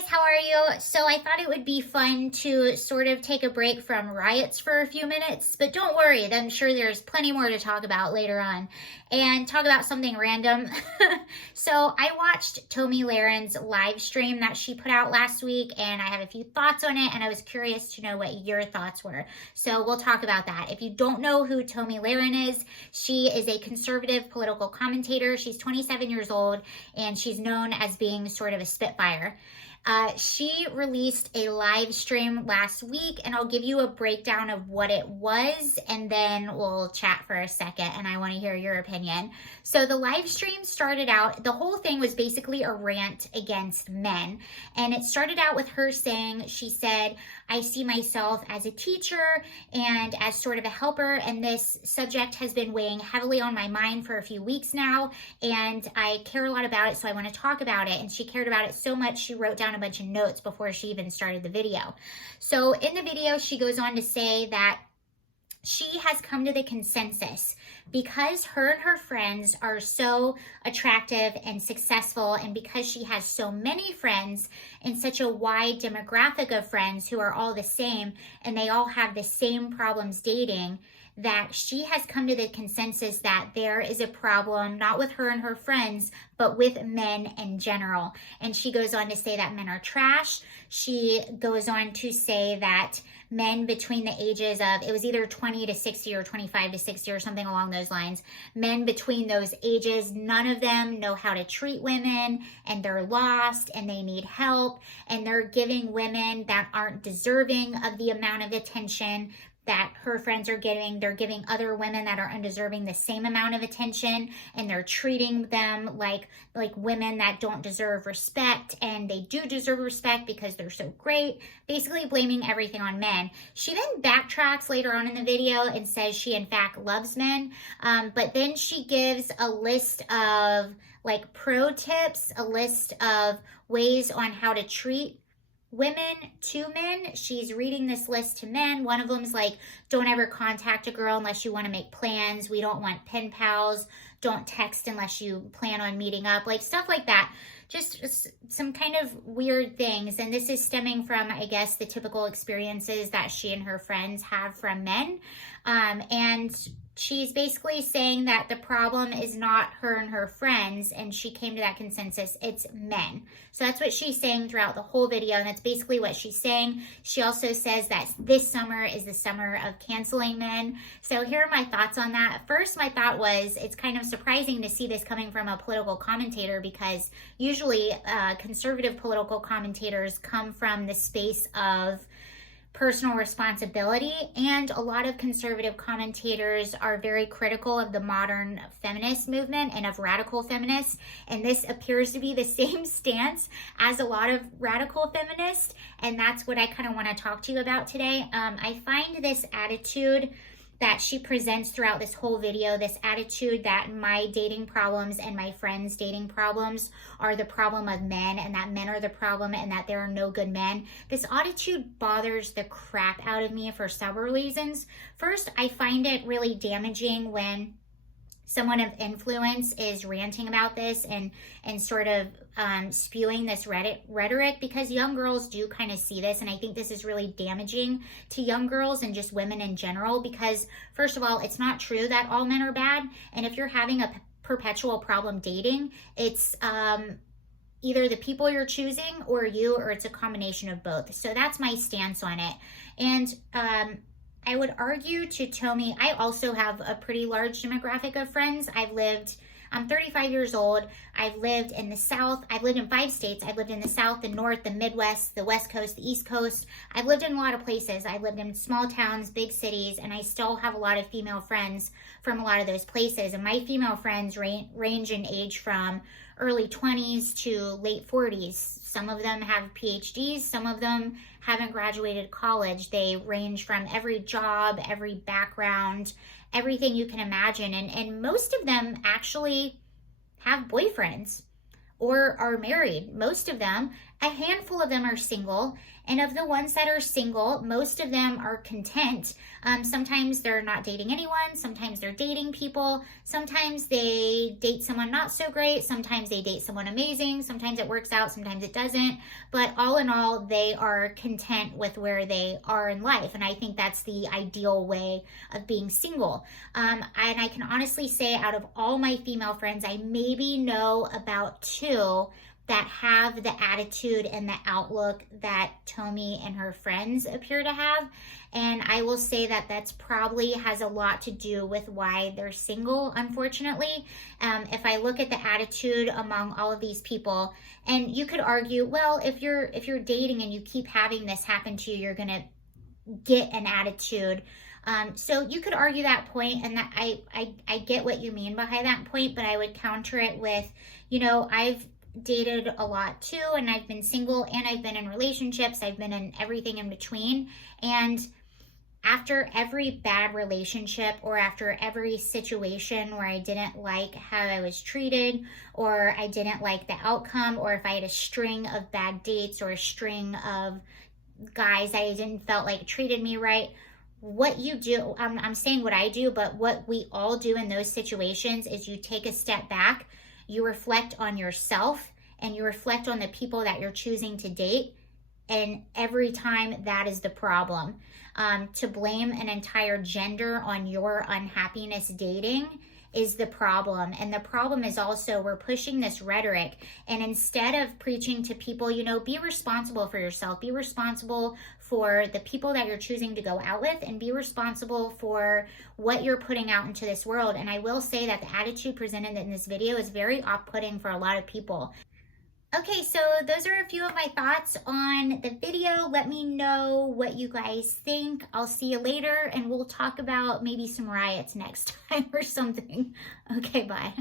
guys, how are you? So I thought it would be fun to sort of take a break from riots for a few minutes, but don't worry, I'm sure there's plenty more to talk about later on, and talk about something random. So I watched Tomi Lahren's live stream that she put out last week, and I have a few thoughts on it, and I was curious to know what your thoughts were. So we'll talk about that. If you don't know who Tomi Lahren is, she is a conservative political commentator. She's 27 years old, and she's known as being sort of a spitfire. She released a live stream last week, and I'll give you a breakdown of what it was, and then we'll chat for a second, and I want to hear your opinion. So the live stream started out, the whole thing was basically a rant against men, and it started out with her saying, she said, I see myself as a teacher and as sort of a helper, and this subject has been weighing heavily on my mind for a few weeks now, and I care a lot about it, so I want to talk about it. And she cared about it so much, she wrote down a bunch of notes before she even started the video. So in the video, she goes on to say that she has come to the consensus because her and her friends are so attractive and successful, and because she has so many friends and such a wide demographic of friends who are all the same and they all have the same problems dating, that she has come to the consensus that there is a problem, not with her and her friends, but with men in general. And she goes on to say that men are trash. She goes on to say that men between the ages of, it was either 20 to 60 or 25 to 60 or something along those lines, men between those ages, none of them know how to treat women, and they're lost and they need help, and they're giving women that aren't deserving of the amount of attention that her friends are getting. They're giving other women that are undeserving the same amount of attention, and they're treating them like women that don't deserve respect, and they do deserve respect because they're so great, basically blaming everything on men. She then backtracks later on in the video and says she in fact loves men, but then she gives a list of like pro tips, a list of ways on how to treat women to men. She's reading this list to men. One of them's like, don't ever contact a girl unless you want to make plans. We don't want pen pals. Don't text unless you plan on meeting up. Like stuff like that. Just some kind of weird things. And this is stemming from, I guess, the typical experiences that she and her friends have from men. And she's basically saying that the problem is not her and her friends, and she came to that consensus, it's men. So that's what she's saying throughout the whole video, and that's basically what she's saying. She also says that this summer is the summer of canceling men. So here are my thoughts on that. First, my thought was, it's kind of surprising to see this coming from a political commentator, because usually conservative political commentators come from the space of personal responsibility, and a lot of conservative commentators are very critical of the modern feminist movement and of radical feminists, and this appears to be the same stance as a lot of radical feminists, and that's what I kind of want to talk to you about today. I find this attitude that she presents throughout this whole video, this attitude that my dating problems and my friends' dating problems are the problem of men, and that men are the problem, and that there are no good men. This attitude bothers the crap out of me for several reasons. First, I find it really damaging when someone of influence is ranting about this and sort of spewing this rhetoric, because young girls do kind of see this, and I think this is really damaging to young girls and just women in general, because first of all, it's not true that all men are bad, and if you're having a perpetual problem dating, it's either the people you're choosing or you, or it's a combination of both. So that's my stance on it. And I would argue to Tomi, I also have a pretty large demographic of friends. I'm 35 years old. I've lived in the South. I've lived in 5 states. I've lived in the South, the North, the Midwest, the West Coast, the East Coast. I've lived in a lot of places. I've lived in small towns, big cities, and I still have a lot of female friends from a lot of those places. And my female friends range in age from early 20s to late 40s. Some of them have PhDs. Some of them haven't graduated college. They range from every job, every background, everything you can imagine. And most of them actually have boyfriends or are married. Most of them a handful of them are single, and of the ones that are single, most of them are content. Sometimes they're not dating anyone, sometimes they're dating people, sometimes they date someone not so great, sometimes they date someone amazing, sometimes it works out, sometimes it doesn't, but all in all, they are content with where they are in life, and I think that's the ideal way of being single. And I can honestly say, out of all my female friends, I maybe know about 2 that have the attitude and the outlook that Tomi and her friends appear to have. And I will say that that's probably has a lot to do with why they're single, unfortunately. If I look at the attitude among all of these people, and you could argue, well, if you're dating and you keep having this happen to you, you're gonna get an attitude. So you could argue that point, and that I get what you mean by that point, but I would counter it with, I've dated a lot too, and I've been single, and I've been in relationships, I've been in everything in between, and after every bad relationship, or after every situation where I didn't like how I was treated, or I didn't like the outcome, or if I had a string of bad dates or a string of guys I didn't felt like treated me right, what you do, I'm saying what I do, but what we all do in those situations is you take a step back, you reflect on yourself, and you reflect on the people that you're choosing to date. And every time, that is the problem. To blame an entire gender on your unhappiness dating is the problem. And the problem is also, we're pushing this rhetoric, and instead of preaching to people, be responsible for yourself, be responsible for the people that you're choosing to go out with, and be responsible for what you're putting out into this world. And I will say that the attitude presented in this video is very off-putting for a lot of people. Okay, so those are a few of my thoughts on the video. Let me know what you guys think. I'll see you later, and we'll talk about maybe some riots next time or something. Okay, bye.